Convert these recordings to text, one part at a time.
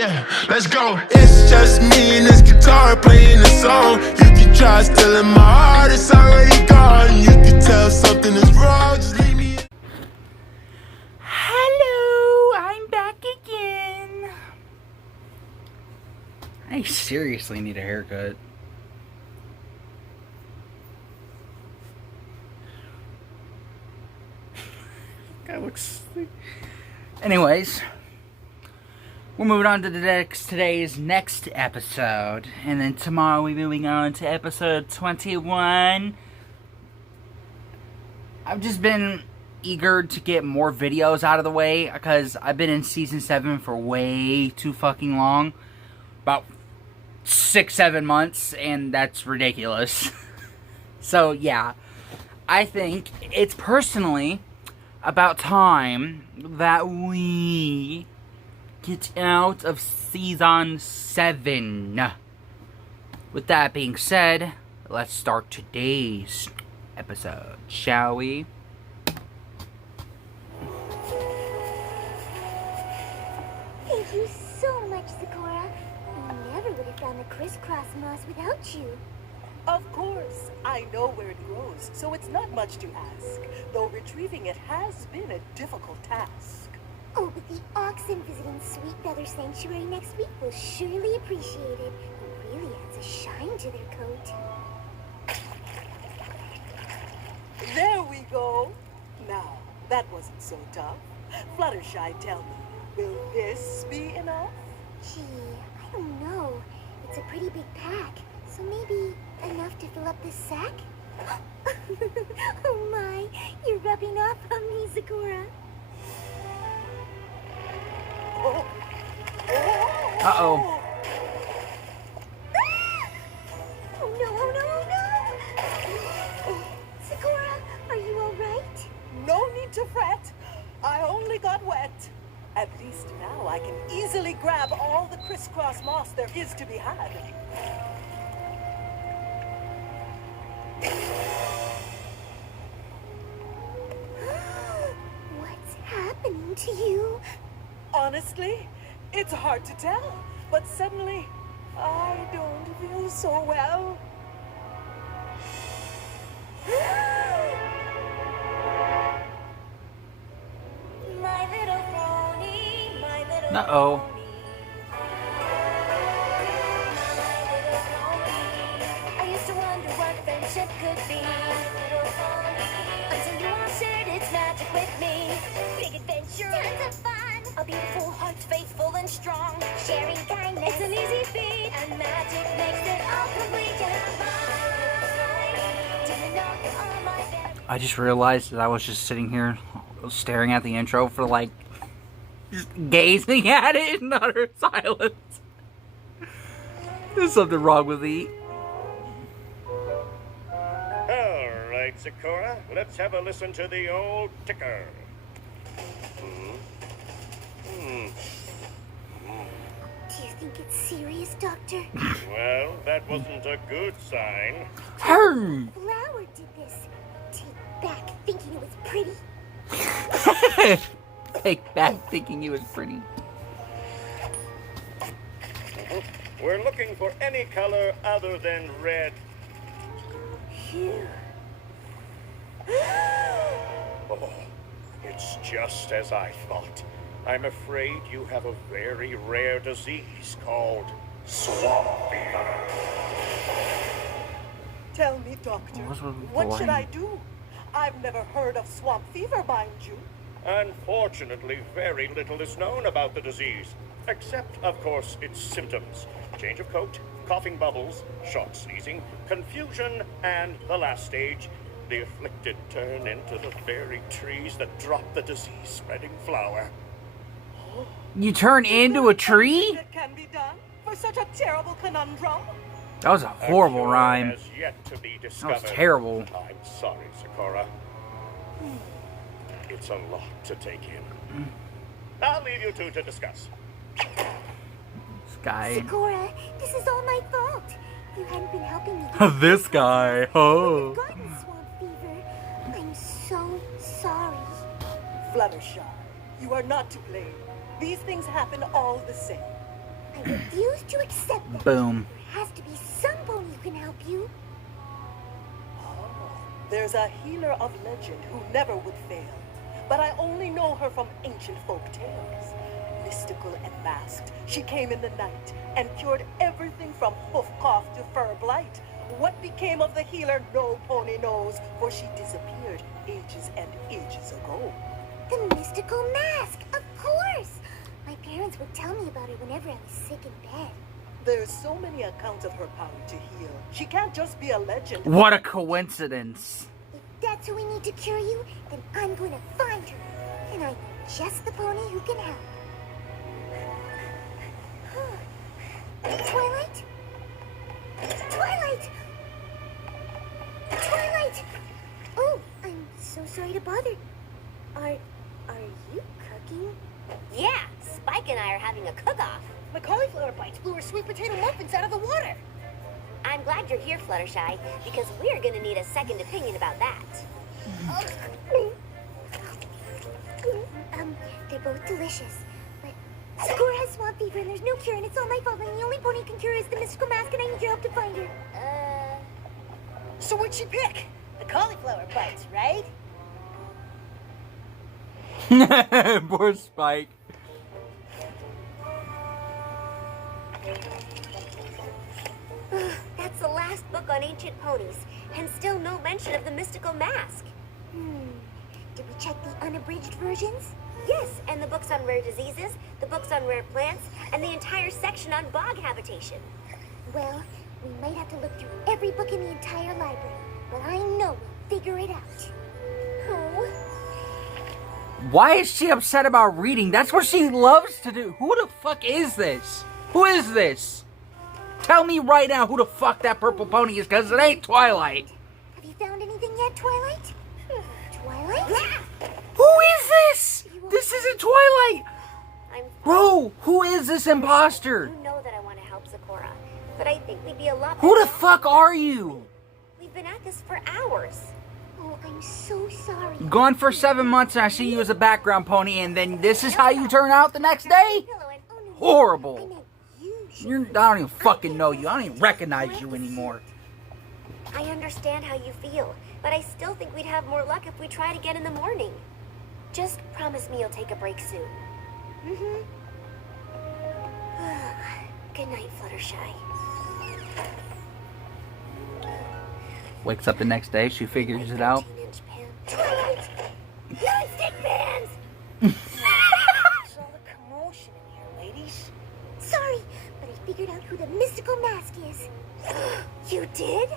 Yeah, let's go. It's just me and this guitar playing the song. You can try stealing my heart, it's already gone. You can tell something is wrong, just leave me. Hello, I'm back again. I seriously need a haircut. Guy looks. Anyways, we're moving on to today's next episode, and then tomorrow we're moving on to episode 21. I've just been eager to get more videos out of the way because I've been in season 7 for way too fucking long, about 6-7 months, and that's ridiculous. So yeah, I think it's personally about time that we get out of season 7. With that being said, let's start today's episode, shall we? Thank you so much, Sakura. I never would have found the crisscross moss without you. Of course, I know where it grows, so it's not much to ask, though retrieving it has been a difficult task. Oh, but the oxen visiting Sweet Feather Sanctuary next week will surely appreciate it. It really adds a shine to their coat. There we go. Now, that wasn't so tough. Fluttershy, tell me, will this be enough? Gee, I don't know. It's a pretty big pack, so maybe enough to fill up this sack? Oh my, you're rubbing off on me, Sakura. Uh-oh. Oh no, oh no, oh no! Sakura, are you alright? No need to fret. I only got wet. At least now I can easily grab all the crisscross moss there is to be had. What's happening to you? Honestly, it's hard to tell, but suddenly I don't feel so well. My little pony, my little Uh-oh. pony. I used to wonder what friendship could be. Little pony. Until you all shared its magic with me. Big adventure, tons of fun. A beautiful heart, faithful and strong. Sharing kindness, it's an easy feat. And magic makes it all complete. You have mine. Didn't know all my best. I just realized that I was just sitting here staring at the intro for like just gazing at it in utter silence. There's something wrong with me. Alright, Sakura, let's have a listen to the old ticker. Do you think it's serious, Doctor? Well, that wasn't a good sign. Herm! Flower did this. Take back thinking it was pretty. Take back thinking he was pretty. We're looking for any color other than red. Phew. Oh, it's just as I thought. I'm afraid you have a very rare disease called swamp fever. Tell me, Doctor, What's with the what should I line? do? I've never heard of swamp fever, mind you. Unfortunately, very little is known about the disease, except, of course, its symptoms. Change of coat, coughing bubbles, short sneezing, confusion, and the last stage, the afflicted turn into the very trees that drop the disease-spreading flower. You turn into a tree? That can be done for such a terrible conundrum. That was a horrible cure rhyme. has yet to be That was discovered. terrible. I'm sorry, Sakura. It's a lot to take in. I'll leave you two to discuss. This guy. Sakura, this is all my fault. You hadn't been helping me. get This guy. Oh. I've gotten swamp fever. I'm so sorry. Fluttershy, you are not to blame. These things happen all the same. I refuse to accept that. Boom. There has to be some pony who can help you. Oh, there's a healer of legend who never would fail. But I only know her from ancient folk tales. Mystical and masked, she came in the night and cured everything from hoof cough to fur blight. What became of the healer, no pony knows, for she disappeared ages and ages ago. The mystical mask, of course! My parents would tell me about it whenever I was sick in bed. There's so many accounts of her power to heal. She can't just be a legend. What a coincidence. If that's who we need to cure you, then I'm going to find her. And I know just the pony who can help. Twilight? Twilight! Twilight! Oh, I'm so sorry to bother. Are you cooking? Yeah, Spike and I are having a cook-off. My cauliflower bites blew her sweet potato muffins out of the water. I'm glad you're here, Fluttershy, because we're gonna need a second opinion about that. They're both delicious. But Sakura has swamp fever and there's no cure and it's all my fault and the only pony who can cure is the mystical mask and I need your help to find her. So what'd she pick? The cauliflower bites, right? Poor Spike. That's the last book on ancient ponies, and still no mention of the mystical mask. Did we check the unabridged versions? Yes, and the books on rare diseases, the books on rare plants, and the entire section on bog habitation. Well, we might have to look through every book in the entire library, but I know we'll figure it out. Oh. Why is she upset about reading? That's what she loves to do. Who the fuck is this? Who is this? Tell me right now who the fuck that purple pony is, because it ain't Twilight. Have you found anything yet, Twilight? Twilight? Who is this? This isn't Twilight. Bro, who is this imposter? You know that I want to help Sakura, but I think we'd be a lot Who better the fuck are you? We've been at this for hours. Oh, I'm so sorry. Gone for 7 months and I see you as a background pony and then this is how you turn out the next day? Horrible. I don't even fucking know you. I don't even recognize you anymore. I understand how you feel, but I still think we'd have more luck if we tried again in the morning. Just promise me you'll take a break soon. Good night, Fluttershy. Wakes up the next day, she figures it out. Twilight! Non-stick bands! What's all the commotion in here, ladies? Sorry, but I figured out who the mystical mask is. You did?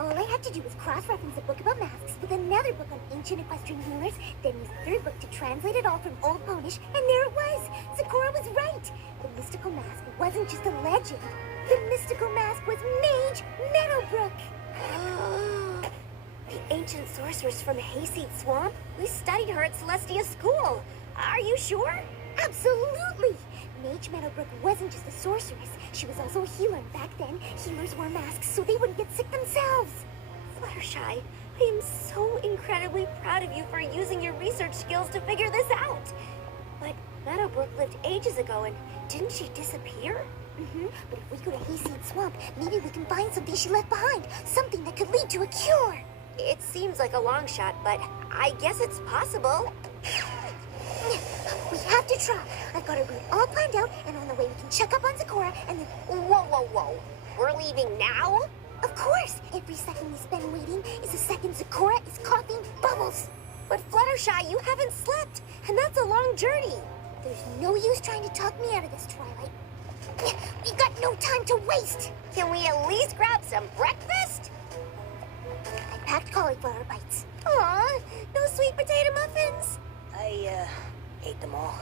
All I had to do was cross-reference a book about masks with another book on ancient equestrian healers, then use a third book to translate it all from Old Ponish, and there it was! Sakura was right! The mystical mask wasn't just a legend. The mystical mask was Mage Meadowbrook! The ancient sorceress from Hayseed Swamp? We studied her at Celestia School. Are you sure? Absolutely! Mage Meadowbrook wasn't just a sorceress. She was also a healer, and back then, healers wore masks so they wouldn't get sick themselves. Fluttershy, I am so incredibly proud of you for using your research skills to figure this out. But Meadowbrook lived ages ago, and didn't she disappear? But if we go to Hayseed Swamp, maybe we can find something she left behind. Something that could lead to a cure. It seems like a long shot, but I guess it's possible. We have to try. I've got a route all planned out, and on the way we can check up on Sakura, and then... Whoa. We're leaving now? Of course! Every second we spend waiting is a second Sakura is coughing bubbles. But Fluttershy, you haven't slept, and that's a long journey. There's no use trying to talk me out of this, Twilight. We got no time to waste! Can we at least grab some breakfast? I packed cauliflower bites. Aw, no sweet potato muffins? I, ate them all.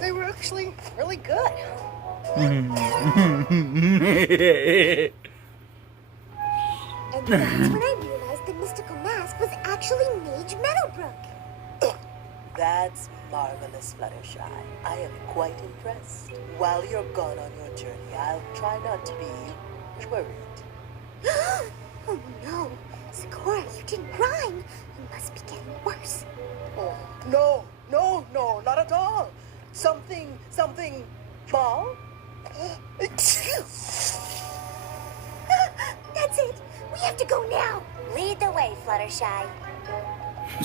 They were actually really good. And that's when I realized the mystical mask was actually Mage Meadowbrook. That's marvelous, Fluttershy. I am quite impressed. While you're gone on your journey, I'll try not to be worried. Oh no, Sakura, you didn't rhyme. You must be getting worse. Oh, no, not at all. Something, ball? have to go now. Lead the way, Fluttershy.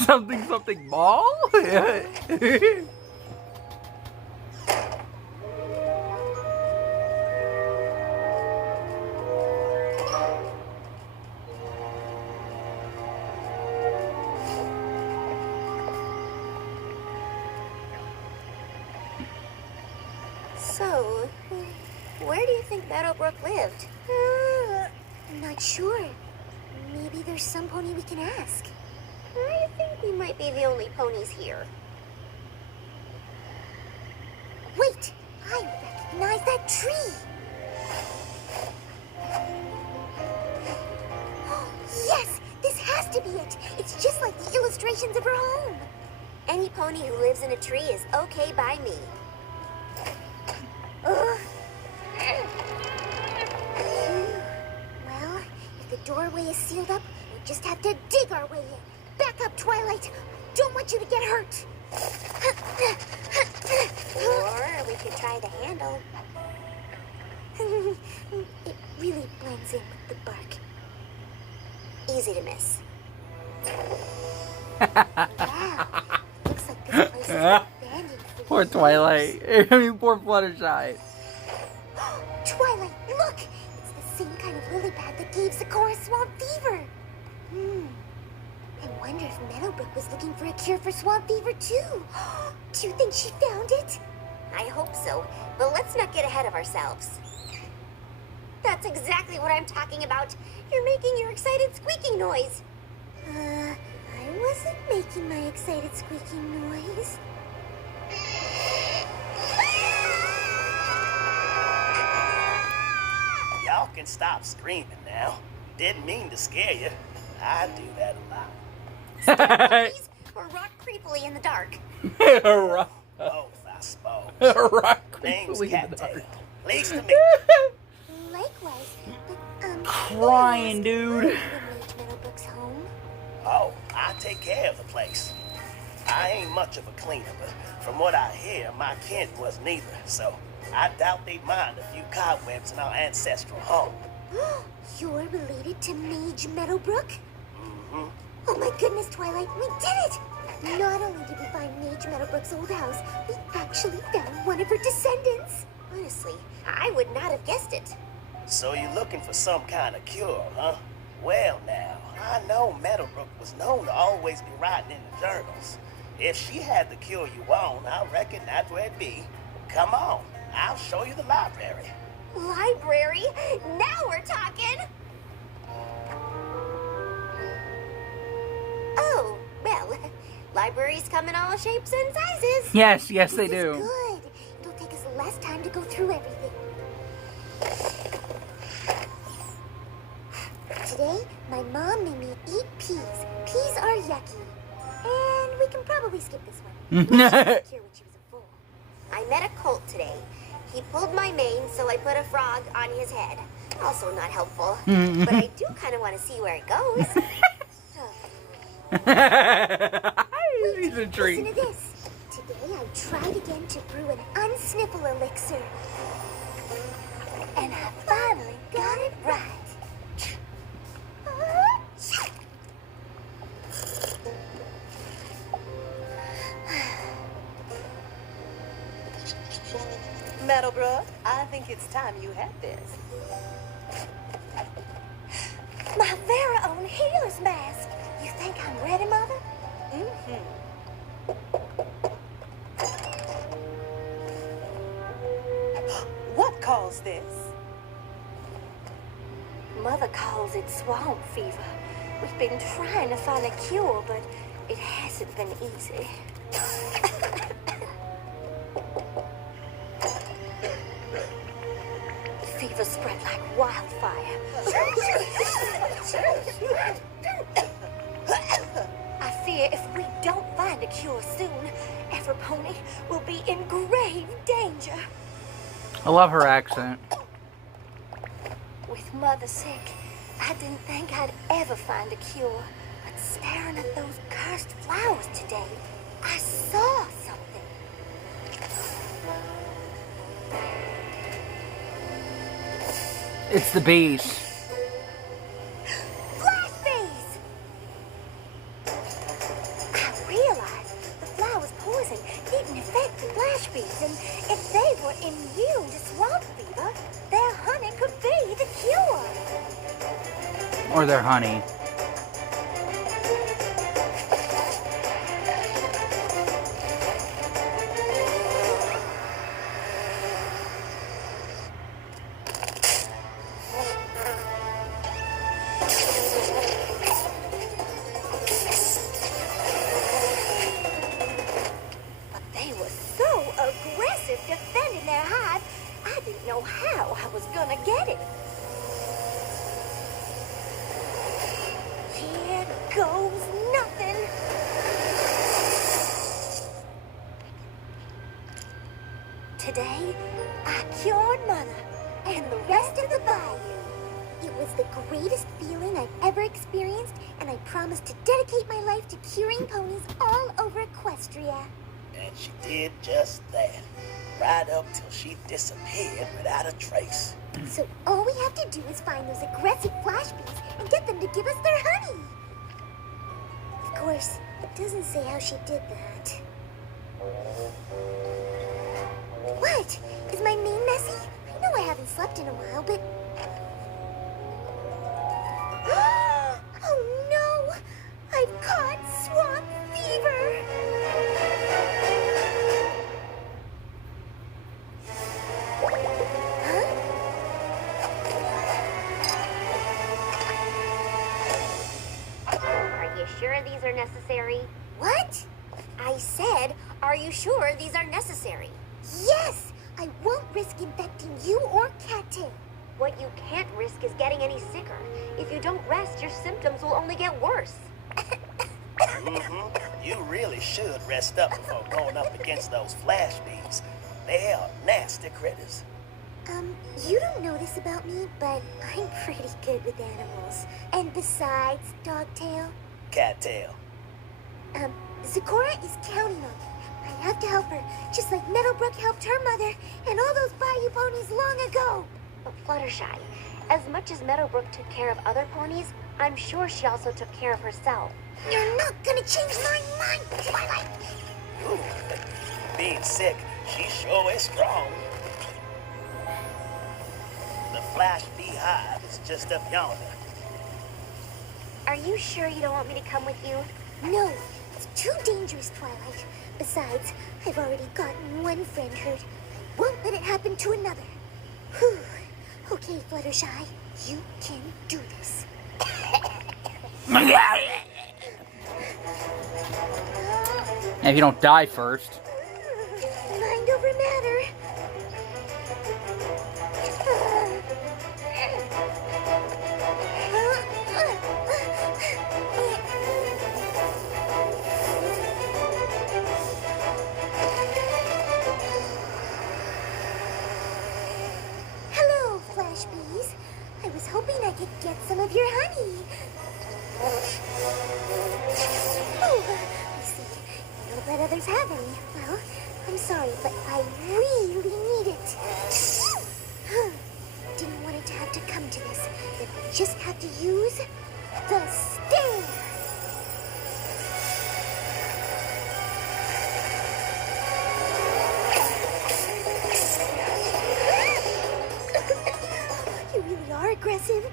Something ball? So, where do you think Meadowbrook lived? I'm not sure. Maybe there's some pony we can ask. I think we might be the only ponies here. Wait! I recognize that tree! Yes! This has to be it! It's just like the illustrations of her home! Any pony who lives in a tree is okay by me. Well, if the doorway is sealed up, we just have to dig our way in. Back up, Twilight. Don't want you to get hurt. Or we could try the handle. It really blends in with the bark. Easy to miss. Wow. Looks like this place is abandoned for Poor years. Twilight. I mean, poor Fluttershy. Twilight, look! It's the same kind of lily pad that gave Sakura swamp fever. I wonder if Meadowbrook was looking for a cure for swamp fever too. Do you think she found it? I hope so, but let's not get ahead of ourselves. That's exactly what I'm talking about. You're making your excited squeaking noise. I wasn't making my excited squeaking noise. Y'all can stop screaming now. Didn't mean to scare you. I do that a lot. Please, or rock creepily in the dark. Rock Both, I suppose. Name's creepily in the Cattail. dark. Pleased to meet you. Likewise, but Crying, dude. Meadowbrook's home. Oh, I take care of the place. I ain't much of a cleaner, but from what I hear, my kin was neither, so I doubt they'd mind a few cobwebs in our ancestral home. You're related to Mage Meadowbrook? Oh my goodness, Twilight, we did it! Not only did we find Mage Meadowbrook's old house, we actually found one of her descendants. Honestly, I would not have guessed it. So you're looking for some kind of cure, huh? Well now, I know Meadowbrook was known to always be writing in the journals. If she had the cure you want, I reckon that's where it'd be. Come on, I'll show you the library. Library? Now we're talking! Oh, well, libraries come in all shapes and sizes. Yes, they This is do. good. It'll take us less time to go through everything. Today, my mom made me eat peas. Peas are yucky. And we can probably skip this one. We should make her cure when she was a fool. I met a colt today. He pulled my mane, so I put a frog on his head. Also not helpful. But I do kind of want to see where it goes. He's a treat. Listen to this. Today I tried again to brew an unsniffle elixir. And I finally got it right. Meadowbrook, I think it's time you had this. My very own healer's mask. You think I'm ready, Mother? What caused this? Mother calls it swamp fever. We've been trying to find a cure, but it hasn't been easy. Fever spread like wildfire. I fear if we don't find a cure soon, every pony will be in grave danger. I love her accent. With Mother sick, I didn't think I'd ever find a cure. But staring at those cursed flowers today, I saw something. It's the beast. Fluttershy! Or their honey. But they were so aggressive defending their hive, I didn't know how I was gonna get it. Here goes nothing. Today, I cured Mother and the rest of the bayou. It was the greatest feeling I've ever experienced, and I promised to dedicate my life to curing ponies all over Equestria. And she did just that. Right up till she disappeared without a trace. So all we have to do is find those aggressive flash bees and get them to give us their honey. Of course, it doesn't say how she did that. What? Is my mane messy? I know I haven't slept in a while, but... Oh no! I've caught swamp fever! Are you sure these are necessary? What? I said, are you sure these are necessary? Yes! I won't risk infecting you or Cattail. What you can't risk is getting any sicker. If you don't rest, your symptoms will only get worse. You really should rest up before going up against those flash bees. They are nasty critters. You don't know this about me, but I'm pretty good with animals. And besides, Dogtail, Cattail. Zecora is counting on me. I have to help her, just like Meadowbrook helped her mother and all those bayou ponies long ago. But Fluttershy, as much as Meadowbrook took care of other ponies, I'm sure she also took care of herself. You're not gonna change my mind, Twilight! Ooh, being sick, she sure is strong. The flash beehive is just up yonder. Are you sure you don't want me to come with you? No, it's too dangerous, Twilight. Besides, I've already gotten one friend hurt. I won't let it happen to another. Whew. Okay, Fluttershy, you can do this. If you don't die first. Mind over matter. Hello, Flash Bees. I was hoping I could get some of your honey. Oh, I see. You don't let others have any. Well, I'm sorry, but I really need it. Didn't want it to have to come to this. Then I just have to use the stare. You really are aggressive.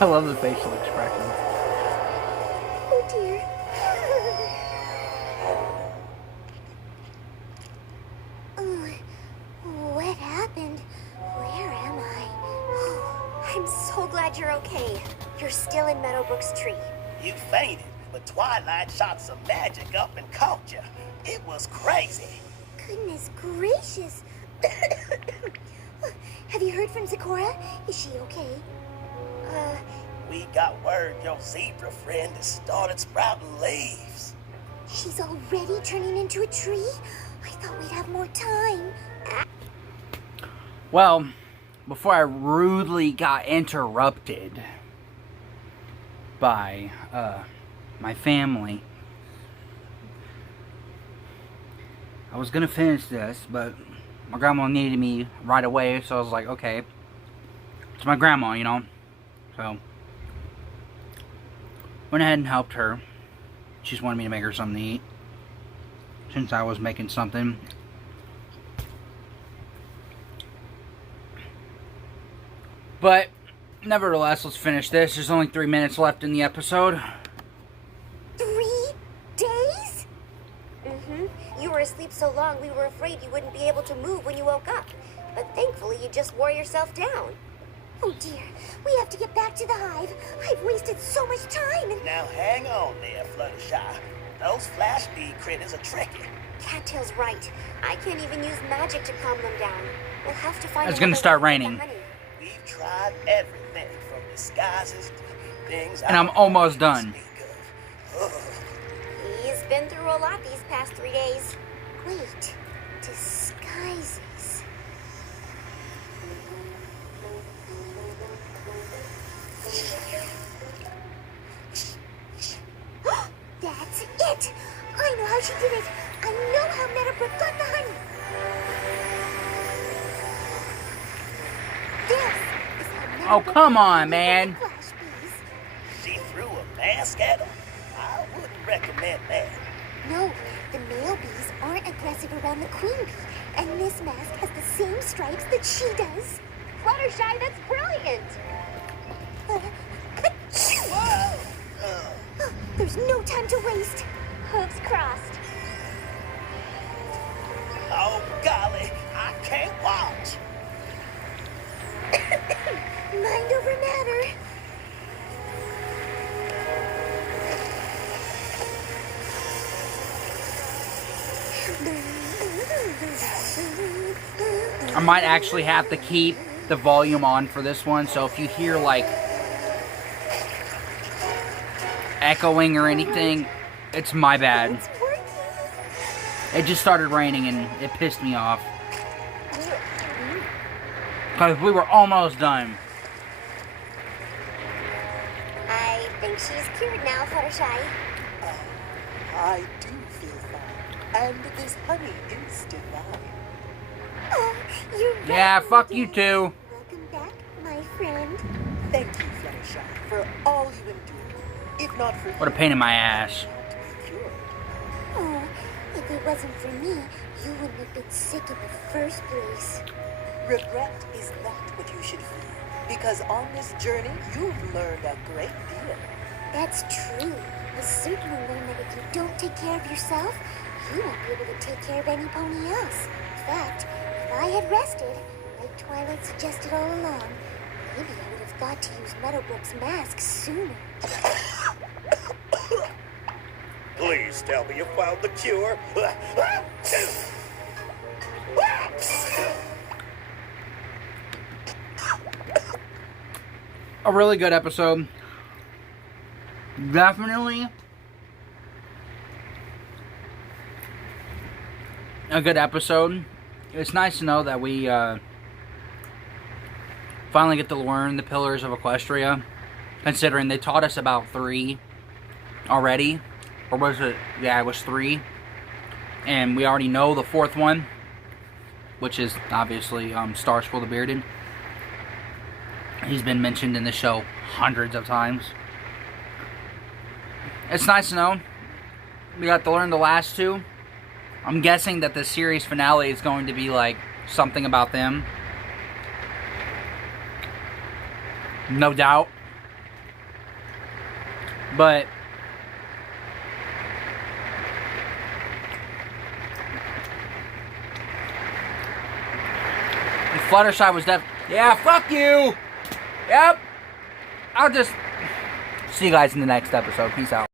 I love the facial expressions. Oh dear. What happened? Where am I? I'm so glad you're okay. You're still in Meadowbrook's tree. You fainted, but Twilight shot some magic up and caught you. It was crazy. Goodness gracious. Have you heard from Zecora? Is she okay? We got word your zebra friend has started sprouting leaves. She's already turning into a tree? I thought we'd have more time. Well, before I rudely got interrupted by my family, I was gonna finish this, but my grandma needed me right away, so I was like, okay, it's my grandma, you know. So went ahead and helped her. She just wanted me to make her something to eat, since I was making something. But, nevertheless, let's finish this. There's only 3 minutes left in the episode. 3 days? Mm-hmm. You were asleep so long we were afraid you wouldn't be able to move when you woke up. But thankfully you just wore yourself down. Oh dear, we have to get back to the hive. I've wasted so much time and... Now hang on there, Fluttershy. Those flash bee critters are tricky. Cattail's right. I can't even use magic to calm them down. We'll have to find... It's gonna start raining. We've tried everything from disguises to things... And I'm almost done. He's been through a lot these past 3 days. Wait, disguises. That's it! I know how she did it! I know how Meadowbrook got the honey! This is how Oh, Meadowbrook come on, got the man. flash bees. She threw a mask at them? I wouldn't recommend that. No, the male bees aren't aggressive around the queen bee, and this mask has the same stripes that she does. Fluttershy, that's brilliant! There's no time to waste. Hooves crossed. Oh, golly, I can't watch. Mind over matter. I might actually have to keep the volume on for this one, so if you hear like echoing or anything, it's my bad. It's working. It just started raining and it pissed me off. Because we were almost done. I think she's cured now, Fluttershy. I do feel fine. And this honey is divine. Oh, you're right. Yeah, fuck you too. Welcome back, my friend. Thank you, Fluttershy, for all you endured. If not for What a pain in my ass. Oh, if it wasn't for me, you wouldn't have been sick in the first place. Regret is not what you should feel, because on this journey, you've learned a great deal. That's true. You certainly learned that if you don't take care of yourself, you won't be able to take care of any pony else. In fact, if I had rested, like Twilight suggested all along, maybe I would have thought to use Meadowbrook's mask sooner. Please tell me you found the cure. A really good episode. Definitely a good episode. It's nice to know that we finally get to learn the pillars of Equestria, considering they taught us about 3 already. Or was it? Yeah, it was 3. And we already know the 4th one, which is obviously Starspool the Bearded. He's been mentioned in the show hundreds of times. It's nice to know. We got to learn the last 2. I'm guessing that the series finale is going to be like something about them. No doubt. But Fluttershy was yeah, fuck you! Yep! I'll just see you guys in the next episode. Peace out.